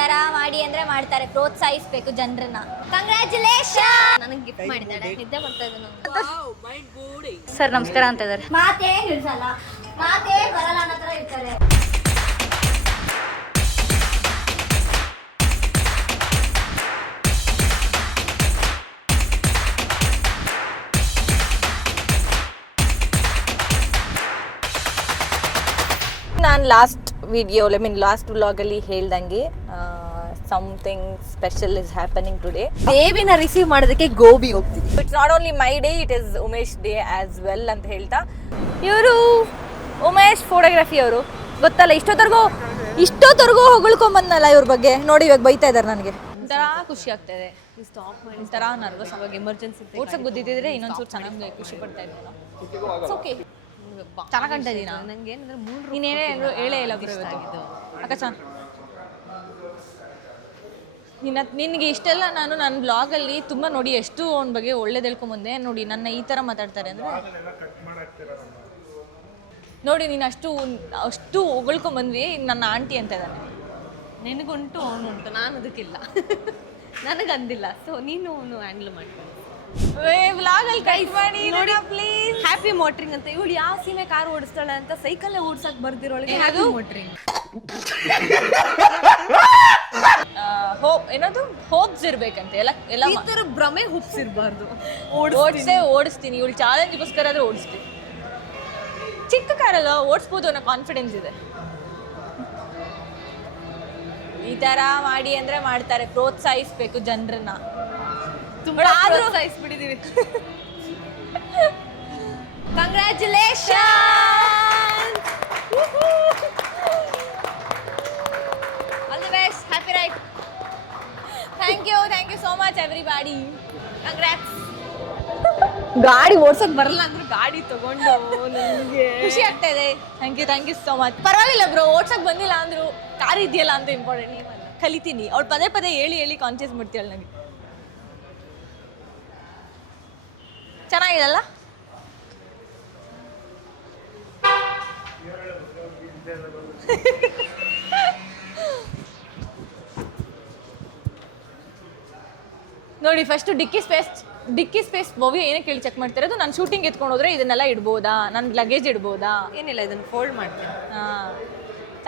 ತರ ಮಾಡಿ ಅಂದ್ರೆ ಮಾಡ್ತಾರೆ, ಪ್ರೋತ್ಸಾಹಿಸಬೇಕು ಜನರನ್ನ. ಕಂಗ್ರಾಚುಲೇಷನ್. ನನಗೆ ಗಿಫ್ಟ್ ಮಾಡಿದ್ದಾಳೆ, ನಿದ್ದೆ ಬರ್ತಾ ಇದೆ ನಂಗೆ. ಸರ್ ನಮಸ್ಕಾರ ಅಂತ ಇದ್ದಾರೆ. ಮಾತೇ ನಿಲ್ಸಲ್ಲ, ಮಾತೇ ಬರಲ್ಲ ಅನ್ನೋ ತರ ಇರ್ತಾರೆ. ನಾನು ಲಾಸ್ಟ್ ವ್ಲಾಗಲ್ಲಿ ಹೇಳ್ದಂಗೆ something special is happening today. ದೇವಿನ ರಿಸೀವ್ ಮಾಡೋದಕ್ಕೆ ಗೋಬಿ ಹೋಗ್ತೀವಿ. It's not only my day, it is Umesh day as well ಅಂತ ಹೇಳ್ತಾ, ಇವರು ಉಮೇಶ್ ಫೋಟೋಗ್ರಫಿ ಅವರು ಗೊತ್ತಲ್ಲ, ಇಷ್ಟೊತ್ತವರೆಗೂ ಹೊಗಳ್ಕೊಂಬಂದಲ್ಲ ಇವ್ರ ಬಗ್ಗೆ. ನೋಡಿ ಇವಾಗ ಬೈತಾ ಇದ್ದಾರೆ ನನಗೆ. ಒಂಥರ ಖುಷಿ ಆಗ್ತಾ ಇದೆ, ಒಂಥರ ನರ್ವಸ್. ಅವಾಗ ಎಮರ್ಜೆನ್ಸಿ ಓಡ್ಸಕ್ಕೆ ಗೊತ್ತಿದ್ದಿದ್ರೆ ಇನ್ನೊಂದ್ಸೂರು ಚೆನ್ನಾಗಿ ಖುಷಿ ಪಡ್ತಾ ಇದ್ದೆ. ಓಕೆ, ಚೆನ್ನಾಗಿ ಕಾಣ್ತಾ ಇದೀನಿ ನಂಗೆ ಏನಂದ್ರೆ ನೀನೇನೇ ಹೇಳೇ ಇಲ್ಲ ಬ್ರೋ ಇವತ್ತು. ಅಕ್ಕ ನಿನಗೆ ಇಷ್ಟೆಲ್ಲ ನಾನು ನನ್ನ ಬ್ಲಾಗಲ್ಲಿ ತುಂಬ ನೋಡಿ ಎಷ್ಟು ಅವನ ಬಗ್ಗೆ ಒಳ್ಳೇದು ಹೇಳ್ಕೊಂಬಂದೆ. ನೋಡಿ ನನ್ನ ಈ ಥರ ಮಾತಾಡ್ತಾರೆ ಅಂದರೆ ನೋಡಿ, ನೀನು ಅಷ್ಟು ಹೊಗಳ್ಕೊಂಬಂದ್ವಿ. ನನ್ನ ಆಂಟಿ ಅಂತ ಇದ್ದಾನೆ. ನಿನಗುಂಟು ಅವನುಂಟು, ನಾನು ಅದಕ್ಕಿಲ್ಲ. ನನಗಂದಿಲ್ಲ. ಸೊ ನೀನು ಹ್ಯಾಂಡಲ್ ಮಾಡ್ಕೊಂಡು ವ್ಲಾಗಲ್ಲಿ ಕೈ ಮಾಡಿ ನೋಡಿ ಪ್ಲೀಸ್. ಹ್ಯಾಪಿ ಮೋಟ್ರಿಂಗ್ ಅಂತ ಇವಳು ಯಾವ ಸೀಮೆ ಕಾರ್ ಓಡಿಸ್ತಾಳೆ ಅಂತ ಸೈಕಲ್ಲೇ ಓಡ್ಸಕ್ ಬರ್ದಿರೋಳಿಗೆ ಹ್ಯಾಪಿ ಮೋಟ್ರಿಂಗ್. ಏನದು ಹೋಪ್ಸ್ ಇರ್ಬೇಕಂತೆ ಎಲ್ಲ ಈ ಥರ ಭ್ರಮೆ ಹುಪ್ಸಿರ್ಬಾರ್ದು. ಓಡಿಸ್ತೀನಿ. ಇವಳು ಚಾಲೆಂಜ್ಗೋಸ್ಕರ ಆದ್ರೆ ಓಡಿಸ್ತೀನಿ. ಚಿಕ್ಕ ಕಾರಲ್ಲ, ಓಡಿಸ್ಬೋದು ಅನ್ನೋ ಕಾನ್ಫಿಡೆನ್ಸ್ ಇದೆ. ಈ ತರ ಮಾಡಿ ಅಂದ್ರೆ ಮಾಡ್ತಾರೆ, ಪ್ರೋತ್ಸಾಹಿಸಬೇಕು ಜನರನ್ನ. ಪ್ರೋತ್ಸಾಹಿಸ್ಬಿಟ್ಟಿದೀವಿ. Congratulation. All the best, happy ride. Thank you so much everybody. Congrats. ಗಾಡಿ ಓಡ್ಸಕ್ ಬರಲ್ಲ ಅಂದ್ರೆ ಗಾಡಿ ತಗೊಂಡು ನನಗೆ ಖುಷಿ ಆಗ್ತಾ ಇದೆ. Thank you so much. ಪರವಾಗಿಲ್ಲ ಬ್ರೋ, ಓಡ್ಸಕ್ ಬಂದಿಲ್ಲ ಅಂದ್ರು ಕಾರ್ ಇದೆಯಲ್ಲ ಅಂತ ಇಂಪಾರ್ಟೆಂಟ್. ಕಲಿತೀನಿ. ಅವ್ಳು ಪದೇ ಹೇಳಿ ಕಾನ್ಶಿಯಸ್ ಮಾಡ್ತೀಯಲ್ಲ ನನಗೆ. ಚೆನ್ನಾಗಿದೆಲ್ಲ. ನೋಡಿ ಫಸ್ಟ್ ಡಿಕ್ಕಿ ಸ್ಪೇಸ್ ಭವ್ಯ ಏನಕ್ಕೆ ಕೇಳಿ ಚೆಕ್ ಮಾಡ್ತಾರೆ. ಅದು ನಾನು ಶೂಟಿಂಗ್ ಎತ್ಕೊಂಡು ಹೋದ್ರೆ ಇದನ್ನೆಲ್ಲ ಇಡ್ಬೋದಾ, ನನ್ನ ಲಗೇಜ್ ಇಡ್ಬೋದಾ. ಏನಿಲ್ಲ, ಇದನ್ನ ಫೋಲ್ಡ್ ಮಾಡ್ತೀನಿ.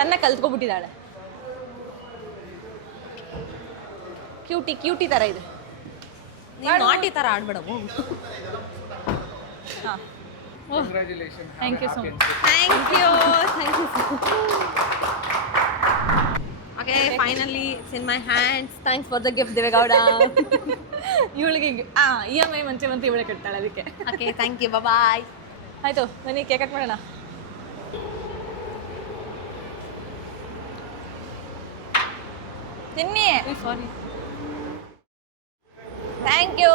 ಚೆನ್ನಾಗಿ ಕಲ್ತ್ಕೊಬಿಟ್ಟಿದ್ದಾಳೆ. ಕ್ಯೂಟಿ ಥರ ಇದೆ. ನಾಟಿ ಥರ ಆಡ್ಬೇಡವು. ಹಾಂ, thank you so much. Thank you. Okay, finally it's in my hands. Thanks for the gift Devegowda. ಇವಳಿಗೆ EMI ಮಂತೆ ಇವಳೆ ಕಟ್ತಾಳೆ ಅದಕ್ಕೆ. Okay, thank you, bye. ಆಯಿತು, ಬನ್ನಿ ಕೇಕ್ ಕಟ್ ಮಾಡೋಣ. ತಿನ್ನಿ. ಸಾರಿ. Thank you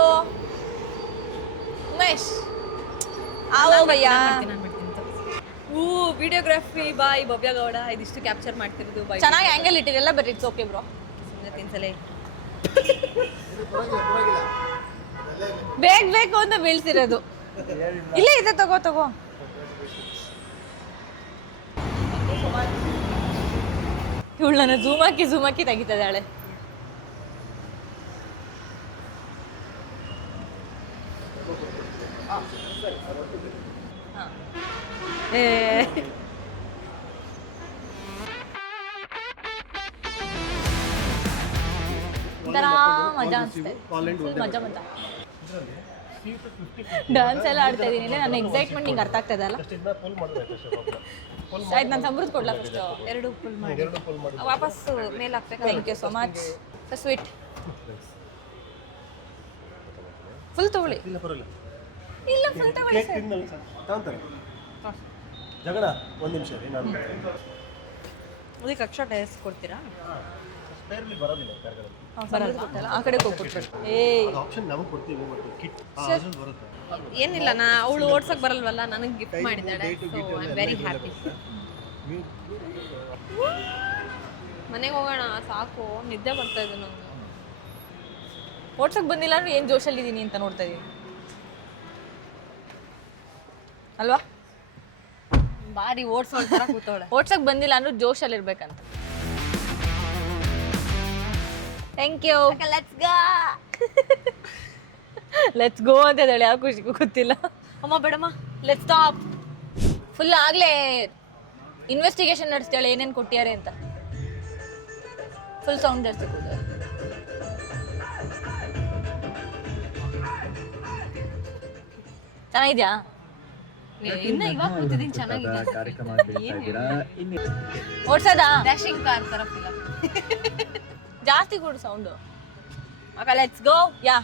Umesh. ಆವೋ ಭಯ್ಯ. Videography bye Bhavya Gowda. ಇದಿಷ್ಟು ಕ್ಯಾಪ್ಚರ್ ಮಾಡ್ತಿರೋದು ಬಾಯ್. ಚೆನ್ನಾಗಿ ಆ್ಯಂಗಲ್ ಇಟ್ಟಿರಲ್ಲ, ಬಟ್ ಇಟ್ಸ್ ಓಕೆ ಬ್ರೋ. ಸುಮ್ಮನೆ ತಿನ್ಸಲೇ ಬೇಕು ಅಂತ ಬೀಳ್ತಿರೋದು. ಇಲ್ಲೇ ಇದೆ, ತಗೋ. ಇವಳು ನನ್ನ ಝೂಮ್ ಹಾಕಿ ತೆಗಿತಿದ್ದಾಳೆ. ಒಂಥರ ಮಜಾ ಅನಿಸ್ತೆ. ಮಜಾ ಡ್ಯಾನ್ಸ್ ಎಲ್ಲ ಆಡ್ತಾ ಇದ್ದೀನಿ. ನನ್ನ ಎಕ್ಸೈಟ್ಮೆಂಟ್ ನಿಂಗೆ ಅರ್ಥ ಆಗ್ತಾ ಇದೆ ಅಲ್ಲ? ಆಯ್ತು, ನಾನು ಸಂಬೃದ್ಧ ಕೊಡ್ಲಾ ಫಸ್ಟ್? ಎರಡು ಫುಲ್ ಮಾಡಿ ವಾಪಸ್ ಮೇಲೆ ಹಾಕ್ಬೇಕು. Thank you so much. Sweet full ತಗೊಳ್ಳಿ. ಇಲ್ಲ, ಫುಲ್ ತಗೊಳ್ಳಿ ಸರ್. ಜಗಣ ಒಂದು ನಿಮಿಷ ರೀ, ನಾನು ಅದಕ್ಕೆ ಎಕ್ಸ್ಟ್ರಾ ಟೈರ್ಸ್ ಕೊಡ್ತೀರಾ? ಸ್ಪೇರ್ ವೀಲ್ ಬರೋದಿಲ್ಲ ಕಾರ್ಗಳಲ್ಲಿ. ಬರಲ್ಲ, ಆ ಕಡೆ ಹೋಗ್ಬಿಟ್ಬಿಟ್ಟು. ಆಪ್ಷನ್ ನಮಗೆ ಕೊಡ್ತೀವಿ, ಬಟ್ ಕಿಟ್ ಆಪ್ಷನ್ ಬರುತ್ತೆ. ಏನಿಲ್ಲ, ಅವಳು ಓಡ್ಸಕ್ ಬರಲ್ವಲ್ಲ, ನನಗೆ ಗಿಫ್ಟ್ ಮಾಡಿದ್ದಾಳೆ. So I am very happy. ಮನೆಗೆ ಹೋಗೋಣ, ಸಾಕು, ನಿದ್ದೆ ಬರ್ತಾ ಇದೆ ನನಗೆ. ಓಡ್ಸಕ್ ಬಂದಿಲ್ಲ ಅಂದ್ರೆ ಏನು ಜೋಶಲ್ಲಿದ್ದೀನಿ ಅಂತ ನೋಡ್ತಾ ಇದ್ದೀನಿ ಅಲ್ವಾ? ಬಾರಿ ಓಡ್ಸೋಳ್ತಾರ ಕೂತವಳೆ. ಓಡ್ಸಕ್ ಬಂದಿಲ್ಲ ಅಂದ್ರೆ ಜೋಶಲ್ಲಿ ಇರ್ಬೇಕಂತ. ಥ್ಯಾಂಕ್ ಯು. Let's go. ಲೆಟ್ಸ್ ಗೋ ಅಂತ ಹೇಳಿ ಯಾವ ಖುಷಿಗೂ ಗೊತ್ತಿಲ್ಲ. ಅಮ್ಮ ಬೇಡಮ್ಮ, ಲೆಟ್ಸ್ ಸ್ಟಾಪ್. ಫುಲ್ ಆಗಲೇ ಇನ್ವೆಸ್ಟಿಗೇಷನ್ ನಡೆಸ್ತಾಳೆ ಏನೇನು ಕೊಟ್ಟಿದ್ದಾರೆ ಅಂತ. ಫುಲ್ ಸೌಂಡ್ ಜಾಸ್ತಿ ಕೂಡ. ಚೆನ್ನಾಗಿದ್ಯಾ? ಇನ್ನ ಇವಾಗ ಕೂತಿದ್ದೀನಿ ಚೆನ್ನಾಗಿದೆ. ಓಡ್ಸೋದಾ? ಡ್ಯಾಶಿಂಗ್ ಕಾರ್ ತರ ಫಿಲಮ್. ಜಾಸ್ತಿ ಕೊಡು ಸೌಂಡು. ಅಕ್ಕ ಲೆಟ್ಸ್ ಗೋ. ಯಾ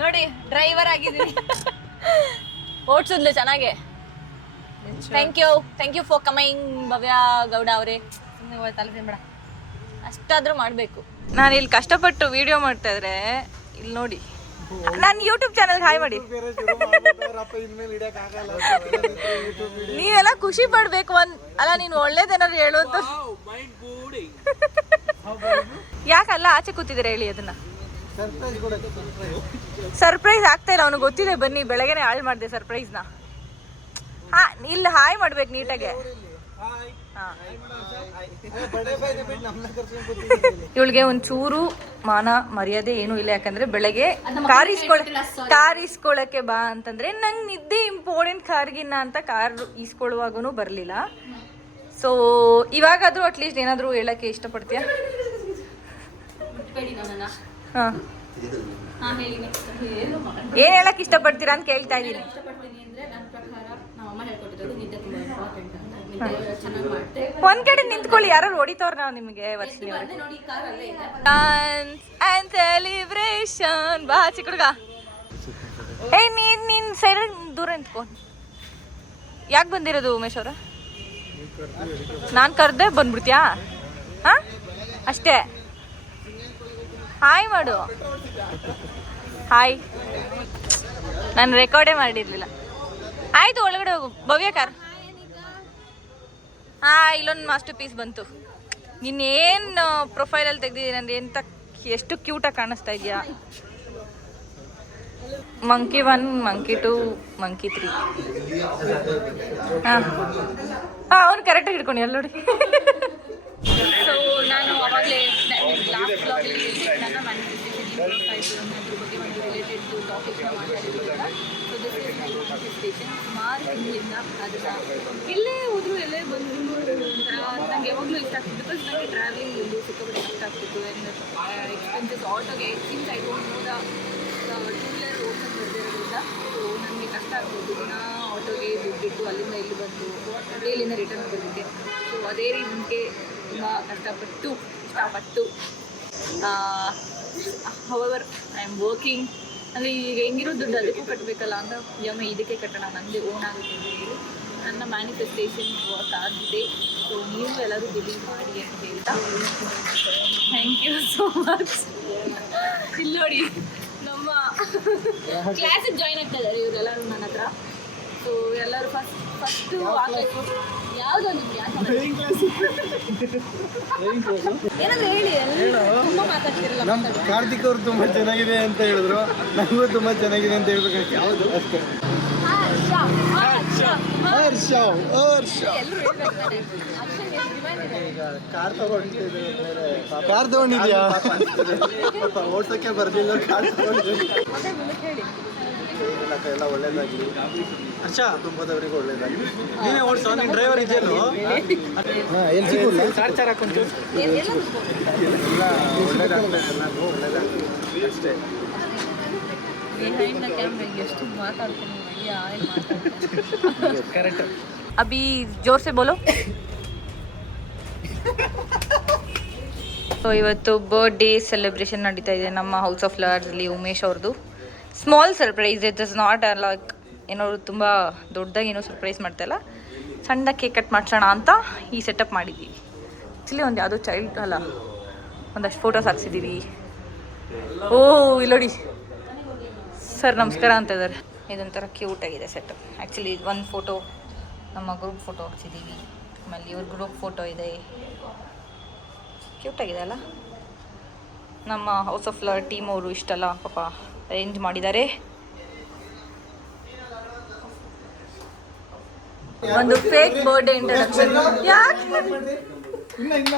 ನೋಡಿ ಡ್ರೈವರ್ ಆಗಿದ್ದೀನಿ. ಓಡ್ಸಿದ್ಲು ಚೆನ್ನಾಗೆ. ಥ್ಯಾಂಕ್ ಯು ಫಾರ್ ಕಮಿಂಗ್ ಭವ್ಯ ಗೌಡ ಅವರೇ. ಸುಮ್ಮನೆ ತಲೆ ತಿನ್ಬೇಡ. ಅಷ್ಟಾದ್ರೂ ಮಾಡಬೇಕು. ನಾನು ಇಲ್ಲಿ ಕಷ್ಟಪಟ್ಟು ವಿಡಿಯೋ ಮಾಡ್ತಾ ಇದ್ರೆ ಇಲ್ಲಿ ನೋಡಿ, ನಾನು ಯೂಟ್ಯೂಬ್ ಚಾನಲ್ಗೆ ಹಾಯ್ ಮಾಡಿ. ನೀವೆಲ್ಲ ಖುಷಿ ಪಡ್ಬೇಕು. ಅಲ್ಲ ನೀನು ಒಳ್ಳೇದೇನಾದ್ರು ಹೇಳು ಅಂತ. ಯಾಕಲ್ಲ ಆಚೆ ಕೂತಿದ್ದೀರಾ ಹೇಳಿ ಅದನ್ನ. ಸರ್ಪ್ರೈಸ್ ಆಗ್ತಾ ಇಲ್ಲ, ಅವನಿಗೆ ಗೊತ್ತಿದೆ. ಬನ್ನಿ, ಬೆಳಗ್ಗೆನೆ ಹಾಳು ಮಾಡಿದೆ ಸರ್ಪ್ರೈಸ್ನ. ಹಾ, ಇಲ್ಲಿ ಹಾಯ್ ಮಾಡ್ಬೇಕು ನೀಟಾಗೆ. ಇವಳಿಗೆ ಒಂಚೂರು ಮಾನ ಮರ್ಯಾದೆ ಏನೂ ಇಲ್ಲ. ಯಾಕಂದ್ರೆ ಬೆಳಗ್ಗೆ ಕಾರ್ ಇಸ್ಕೊಳಕ್ಕೆ ಬಾ ಅಂತಂದ್ರೆ ನಂಗೆ ನಿದ್ದೆ ಇಂಪಾರ್ಟೆಂಟ್ ಕಾರ್ಗಿನ್ನ ಅಂತ ಕಾರ್ ಇಸ್ಕೊಳ್ಳುವಾಗೂ ಬರಲಿಲ್ಲ. ಸೊ ಇವಾಗಾದ್ರೂ ಅಟ್ಲೀಸ್ಟ್ ಏನಾದರೂ ಹೇಳಕ್ಕೆ ಇಷ್ಟಪಡ್ತೀಯಾ? ಹಾಂ, ಏನು ಹೇಳಕ್ಕೆ ಇಷ್ಟಪಡ್ತೀರಾ ಅಂತ ಕೇಳ್ತಾ ಇದ್ದೀನಿ. ಒಂದ್ ಕಡೆ ನಿಂತ್ಕೊಳ್ಳಿ, ಯಾರು ಹೊಡಿತವ್ರ ನಾವು ನಿಮಗೆ. ವರ್ಷ ಸೆಲಿಬ್ರೇಷನ್ ಬಾ ಚಿಕ್ಕ ಹುಡುಗ. ಏಯ್ ನೀನ್ ಸೈಡ್ ದೂರ ನಿಂತ್ಕೊ. ಯಾಕೆ ಬಂದಿರೋದು ಉಮೇಶ್ ಅವ್ರ? ನಾನು ಕರೆದೆ ಬಂದ್ಬಿಡ್ತೀಯಾ? ಹಾ, ಅಷ್ಟೇ. ಹಾಯ್ ಮಾಡು. ಹಾಯ್. ನಾನು ರೆಕಾರ್ಡೇ ಮಾಡಿರ್ಲಿಲ್ಲ. ಆಯ್ತು, ಒಳಗಡೆ ಹೋಗು. ಭವ್ಯ ಕಾರ್. ಇಲ್ಲೊಂದು ಮಾಸ್ಟರ್ ಪೀಸ್ ಬಂತು. ನೀನೇನು ಪ್ರೊಫೈಲಲ್ಲಿ ತೆಗ್ದಿದ್ದೀನಿ ಅಂದ್ರೆ ಎಂತ ಎಷ್ಟು ಕ್ಯೂಟಾಗಿ ಕಾಣಿಸ್ತಾ ಇದೆಯಾ. Monkey 1, monkey 2, monkey 3. ಹಾಂ, ಅವ್ನು ಕರೆಕ್ಟಾಗಿ ಹಿಡ್ಕೊಂಡು ಎಲ್ಲ ನೋಡಿ. ಸೊ ನಾನು ಅವಾಗಲೇ ಲಾಸ್ಟ್ ಬ್ಲಾಗಲ್ಲಿ ನನ್ನ ಮ್ಯಾನಿಫೆಸ್ಟೇಷನ್ ಅದ್ರ ಬಗ್ಗೆ ಒಂದು ರಿಲೇಟೆಡ್ ಟಾಪಿಕ್ನ ಮಾತಾಡಿದ್ರಲ್ಲ. So this is my manifestation. ಸುಮಾರು ತಿಂಗಳಿಂದ ಅದನ್ನು ಎಲ್ಲೇ ಹೋದ್ರು ಎಲ್ಲೇ ಬಂದು ನಂಗೆ ಯಾವಾಗಲೂ ಇಷ್ಟ ಆಗ್ತಿತ್ತು. ಬಿಕಾಸ್ ನನಗೆ ಟ್ರಾವೆಲಿಂಗ್ ಒಂದು ಸಿಕ್ಕಾಪಟ್ಟೆ ಇಷ್ಟ ಆಗ್ತಿತ್ತು. ಆ್ಯಂಡ್ ಎಕ್ಸ್ಪೆನ್ಸಸ್ ಆಟೋಗೆ since I don't know the two wheeler ಓಡ್ಸೋದು ಬರ್ದಿರೋದ್ರಿಂದ ಸೊ ನನಗೆ ಕಷ್ಟ ಆಗ್ಬೋದು. ದಿನ ಆಟೋಗೆ ದುಡ್ಡಿಟ್ಟು ಅಲ್ಲಿಂದ ಇಲ್ಲಿ ಬಂದು ಮತ್ತೆ ಇಲ್ಲಿಂದ ರಿಟರ್ನ್ ಬರೋದಕ್ಕೆ. ಸೊ ಅದೇ ರೀಸನ್ಗೆ ತುಂಬ ಇಷ್ಟಪಟ್ಟು ಹವರ್ ಐ ಆಮ್ ವರ್ಕಿಂಗ್. ಅಂದರೆ ಈಗ ಹೆಂಗಿರೋ ದುಡ್ಡು ಅದಕ್ಕೂ ಕಟ್ಟಬೇಕಲ್ಲ ಅಂತ ಯಮ್ಮ ಇದಕ್ಕೆ ಕಟ್ಟೋಣ, ನನಗೆ ಓನ್ ಆಗುತ್ತೆ ಅಂತ ಹೇಳಿ ನನ್ನ ಮ್ಯಾನಿಫೆಸ್ಟೇಷನ್ ವರ್ಕ್ ಆಗಿದೆ. ಸೊ ನೀವು ಎಲ್ಲರೂ ಬಿಲೀವ್ ಮಾಡಿ ಅಂತ ಹೇಳ್ತಾ ಥ್ಯಾಂಕ್ ಯು ಸೋ ಮಚ್. ಇಲ್ಲಿ ನೋಡಿ ನಮ್ಮ ಕ್ಲಾಸಿಗೆ ಜಾಯ್ನ್ ಆಗ್ತಾ ಇದ್ದಾರೆ ಇವರೆಲ್ಲರೂ ನನ್ನ ಹತ್ರ. ಸೊ ಎಲ್ಲರೂ ಫಸ್ಟು ಆಗಬೇಕು. ಯಾವುದೊಂದು ಏನಾದರೂ ಹೇಳಿ. ತುಂಬ ಮಾತಾಡ್ತಿರಲ್ಲ. ನಮ್ಮ ಕಾರ್ತಿಕ್ ಅವ್ರು ತುಂಬ ಚೆನ್ನಾಗಿದೆ ಅಂತ ಹೇಳಿದ್ರು, ನನಗೂ ತುಂಬ ಚೆನ್ನಾಗಿದೆ ಅಂತ ಹೇಳ್ಬೇಕು. ಯಾವುದು ಅಷ್ಟೇ. ಕಾರ್ ತಗೊಂಡಿದ್ಯಾ? ಓಡ್ಸೋಕ್ಕೆ ಬರ್ಲಿಲ್ಲ, ಕಾರ್ ತಗೊಂಡಿದ್ದೀನಿ. ಎಲ್ಲ ಒಳ್ಳೇದಾಗಲಿ. ಹರ್ಷ ಕುಟುಂಬದವರಿಗೂ ಒಳ್ಳೇದಾಗಲಿ. ನೀವೇ ಓಡಿಸೋ, ನಿಮ್ಮ ಡ್ರೈವರ್ ಇದೆಯಲ್ಲೋ ಚಾರ್ಜರ್ ಹಾಕೊಂಡು ಎಲ್ಲ ಒಳ್ಳೇದಾಗ್ತದೆ. ಎಲ್ಲರಿಗೂ ಒಳ್ಳೇದಾಗ್ತದೆ ಅಷ್ಟೇ. ಎಷ್ಟು ಮಾತಾಡ್ತೀನಿ. ಕರೆಕ್ಟ್. ಅಭಿ ಜೋರ್ ಸೆ ಬೋಲೋ. ಸೊ ಇವತ್ತು ಬರ್ಡೇ ಸೆಲೆಬ್ರೇಷನ್ ನಡೀತಾ ಇದೆ ನಮ್ಮ ಹೌಸ್ ಆಫ್ ಫ್ಲವರ್ಸಲ್ಲಿ ಉಮೇಶ್ ಅವ್ರದ್ದು. Small surprise, it is not like ಏನೋ ತುಂಬ ದೊಡ್ಡದಾಗಿ ಏನೋ ಸರ್ಪ್ರೈಸ್ ಮಾಡ್ತಾಯಿಲ್ಲ. ಸಣ್ಣದಾಗಿ ಕೇಕ್ ಕಟ್ ಮಾಡ್ಸೋಣ ಅಂತ ಈ ಸೆಟಪ್ ಮಾಡಿದ್ದೀವಿ. ಆ್ಯಕ್ಚುಲಿ ಒಂದು ಯಾವುದೋ ಚೈಲ್ಡ್ ಅಲ್ಲ, ಒಂದಷ್ಟು ಫೋಟೋಸ್ ಹಾಕ್ಸಿದ್ದೀವಿ. ಓ ಇಲ್ಲಿ ನೋಡಿ ಸರ್ ನಮಸ್ಕಾರ ಅಂತ ಇದ್ದಾರೆ. ಇದೊಂಥರ ಕ್ಯೂಟಾಗಿದೆ ಸೆಟಪ್. ಆ್ಯಕ್ಚುಲಿ ಒಂದು ಫೋಟೋ ನಮ್ಮ ಗ್ರೂಪ್ ಫೋಟೋ ಹಾಕ್ಸಿದ್ದೀವಿ. ಆಮೇಲೆ ಇವ್ರ ಗ್ರೂಪ್ ಫೋಟೋ ಇದೆ. ಕ್ಯೂಟಾಗಿದೆ ಅಲ್ಲ. ನಮ್ಮ ಹೌಸ್ ಆಫ್ ಫ್ಲವರ್ ಟೀಮ್ ಅವರು ಇಷ್ಟೆಲ್ಲ ಪಾಪ ಅರೇಂಜ್ ಮಾಡಿದ್ದಾರೆ. ಒಂದು ಫೇಕ್ ಬರ್ಡೇ ಇಂಟ್ರಡಕ್ಷನ್. ಯಾಕೆ ಇನ್ನ ಇನ್ನ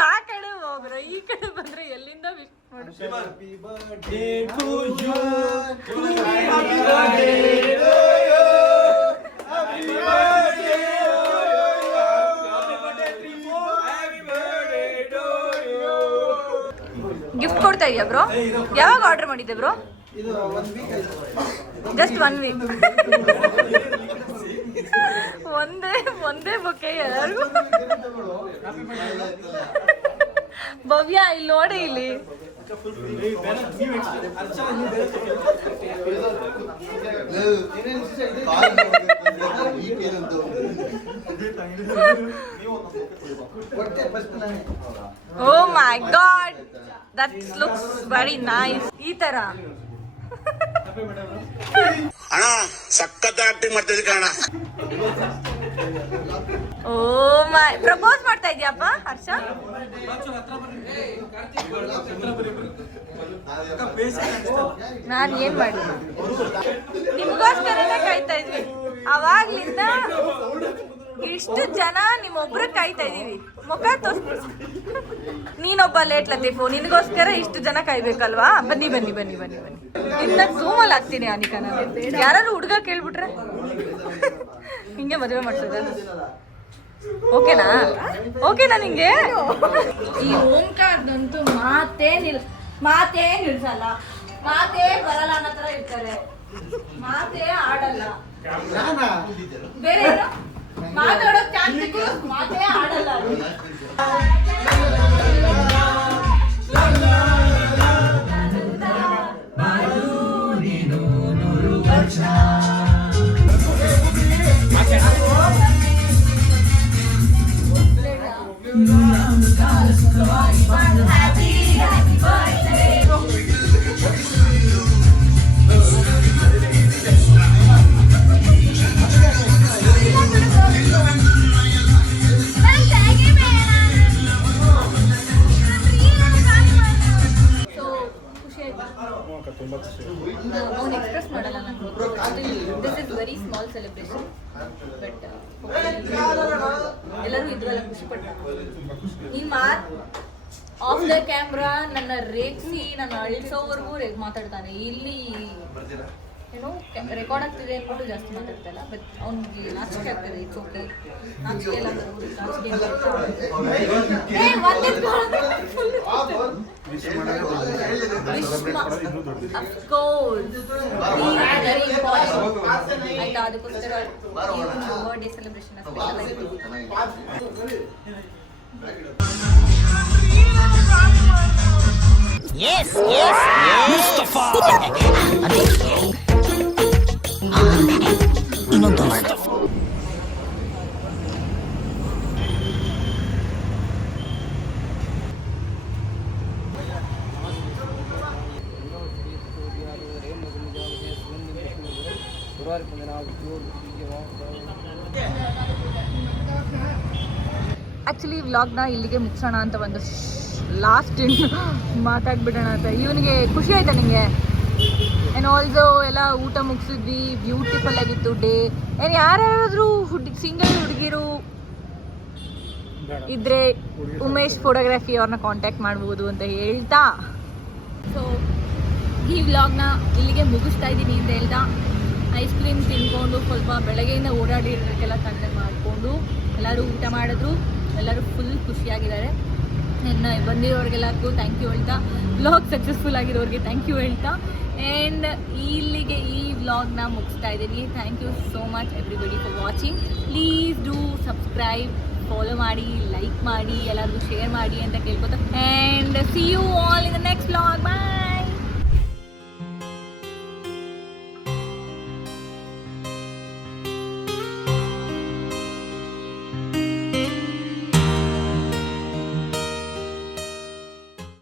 ಆ ಕಡೆ ಹೋಗ್ರ ಈ ಕಡೆ ಬಂದ್ರೆ ಎಲ್ಲಿಂದ ವಿಶ್ ಮಾಡು. Happy birthday to you. Happy birthday to you. Happy birthday to you. Happy birthday to you. Happy birthday to you. Gift ಕೊಡ್ತಾ ಇದೆಯಾ ಬ್ರೋ? ಯಾವಾಗ ಆರ್ಡರ್ ಮಾಡಿದ್ದೆ ಬ್ರೋ? ಇದು 1 week ಆಯ್ತು. Just 1 weak. ಒಂದೇ ಬೊಕ್ಕೆ ಎಲ್ಲರಿಗೂ. ಭವ್ಯ ಇಲ್ಲಿ ನೋಡಿ ಇಲ್ಲಿ. Oh my god, that looks very nice. ಈ ತರ ಅಣ್ಣ ಸಖತ್ ಆಕ್ಟಿಂಗ್ ಮಾಡ್ತಿದ್ದೆ ಕಣ. ಓ ಮೈ, ಪ್ರಪೋಸ್ ಮಾಡ್ತಾ ಇದೀಯಪ್ಪ ಹರ್ಷ? ನಾನು ಏನ್ ಮಾಡಿ ನಿಮ್ಗೋಸ್ಕರನೇ ಕಾಯ್ತಾ ಇದ್ವಿ ಅವಾಗ್ಲಿಂದ. ಇಷ್ಟು ಜನ ನಿಮ್ಮೊಬ್ರು ಕಾಯ್ತಾ ಇದೀವಿ. ಮುಖ ತೋರ್ಸ್, ನೀನೊಬ್ಬ ಲೇಟ್ ಲತೀಫು, ನಿನಗೋಸ್ಕರ ಇಷ್ಟು ಜನ ಕಾಯ್ಬೇಕಲ್ವಾ? ಬನ್ನಿ ಬನ್ನಿ ಬನ್ನಿ ಬನ್ನಿ ಬನ್ನಿ. ಇನ್ನ ಝೂಮಲ್ಲಿ ಆಗ್ತೀನಿ ಅನಿಕಾ. ನಾನು ಯಾರು ಹುಡುಗ ಕೇಳ್ಬಿಟ್ರೆ ಹಿಂಗೆ ಮದುವೆ ಮಾಡ್ತದ? ಓಕೆನಾ? ಓಕೆನಾ ನಿಂಗೆ? ಈ ಓಂಕಾರದಂತೂ ಮಾತೇ ನಿಲ್ಸಲ್ಲ, ಮಾತೇ ಬರಲ್ಲ ಅನ್ನೋ ಥರ ಇರ್ತಾರೆ, ಮಾತೇ ಆಡಲ್ಲ. ಬೇರೆ ಏನು ಮಾತಾಡೋಕ್ ಚಾನ್ಸ್ ಸಿಕ್ಕಿದ್ರು ಮಾತೇ ಆಡಲ್ಲ. ಅವ್ನು ಎಕ್ಸ್ಪ್ರೆಸ್ ಮಾಡಲ್ಲ ನನಗೆ. This is very small celebration, but ಎಲ್ಲರೂ ಇದ್ರಲ್ಲ ಖುಷಿ ಪಡ್ತಾರೆ. ಈ ಮಾತು ಆಫ್ ದ ಕ್ಯಾಮ್ರಾ ನನ್ನ ರೇಗಿಸಿ ನನ್ನ ಅಳಿಸೋವರೆಗೂ ಮಾತಾಡ್ತಾನೆ. ಇಲ್ಲಿ ಏನೋ ರೆಕಾರ್ಡ್ ಆಗ್ತಿದೆ ಅಂದ್ಬಿಟ್ಟು ಜಾಸ್ತಿ ಮಾತಾಡ್ತಲ್ಲ, ಬಟ್ ಅವ್ನಿಗೆ ನಾಚಿಕೆ ಆಗ್ತದೆ. ಇಟ್ಸ್ ಓಕೆ, ನಾಚಿಕೆ ಇಲ್ಲ ಆಯ್ತಾ. ಅದಕ್ಕೋಸ್ಕರ ಬರ್ಡೇ ಸೆಲೆಬ್ರೇಷನ್ ಸ್ಪೆಷಲ್ ಆಗಿ. Yes, yes, yes. Mustafa. ಇನ್ನೊಂದು ಮಾಡಿ. ಆ್ಯಕ್ಚುಲಿ ವ್ಲಾಗ್ನ ಇಲ್ಲಿಗೆ ಮುಗಿಸೋಣ ಅಂತ ಒಂದು ಲಾಸ್ಟ್ ಮಾತಾಡ್ಬಿಡೋಣ ಅಂತ. ಇವನಿಗೆ ಖುಷಿ ಆಯ್ತಾ ನಿಮಗೆ? ಆ್ಯಂಡ್ ಆಲ್ಸೋ ಎಲ್ಲ ಊಟ ಮುಗಿಸಿದ್ವಿ, ಬ್ಯೂಟಿಫುಲ್ ಆಗಿತ್ತು ಡೇ. ಏನು ಯಾರಾದರೂ ಸಿಂಗಲ್ ಹುಡುಗಿರು ಇದ್ರೆ ಉಮೇಶ್ ಫೋಟೋಗ್ರಫಿ ಅವ್ರನ್ನ ಕಾಂಟ್ಯಾಕ್ಟ್ ಮಾಡ್ಬೋದು ಅಂತ ಹೇಳ್ತಾ, ಸೊ ಈ ವ್ಲಾಗ್ನ ಇಲ್ಲಿಗೆ ಮುಗಿಸ್ತಾ ಇದ್ದೀನಿ ಅಂತ ಹೇಳ್ತಾ, ಐಸ್ ಕ್ರೀಮ್ ತಿನ್ಕೊಂಡು ಸ್ವಲ್ಪ ಬೆಳಗ್ಗೆಯಿಂದ ಓಡಾಡಿರೋದಕ್ಕೆಲ್ಲ ತಂದೆ ಮಾಡಿಕೊಂಡು ಎಲ್ಲರೂ ಊಟ ಮಾಡಿದ್ರು. ಎಲ್ಲರೂ ಫುಲ್ ಖುಷಿಯಾಗಿದ್ದಾರೆ. ಇನ್ನು ಬಂದಿರೋರಿಗೆಲ್ಲರಿಗೂ ಥ್ಯಾಂಕ್ ಯು ಹೇಳ್ತಾ, ವ್ಲಾಗ್ ಸಕ್ಸಸ್ಫುಲ್ ಆಗಿರೋರಿಗೆ ಥ್ಯಾಂಕ್ ಯು ಹೇಳ್ತಾ, ಆ್ಯಂಡ್ ಇಲ್ಲಿಗೆ ಈ ವ್ಲಾಗ್ನ ಮುಗಿಸ್ತಾ ಇದ್ದೀನಿ. Thank you so much everybody for watching. Please do subscribe, follow ಮಾಡಿ, ಲೈಕ್ ಮಾಡಿ, ಎಲ್ಲರಿಗೂ ಶೇರ್ ಮಾಡಿ ಅಂತ ಕೇಳ್ಕೊತಾ, and see you all in the next vlog. Bye.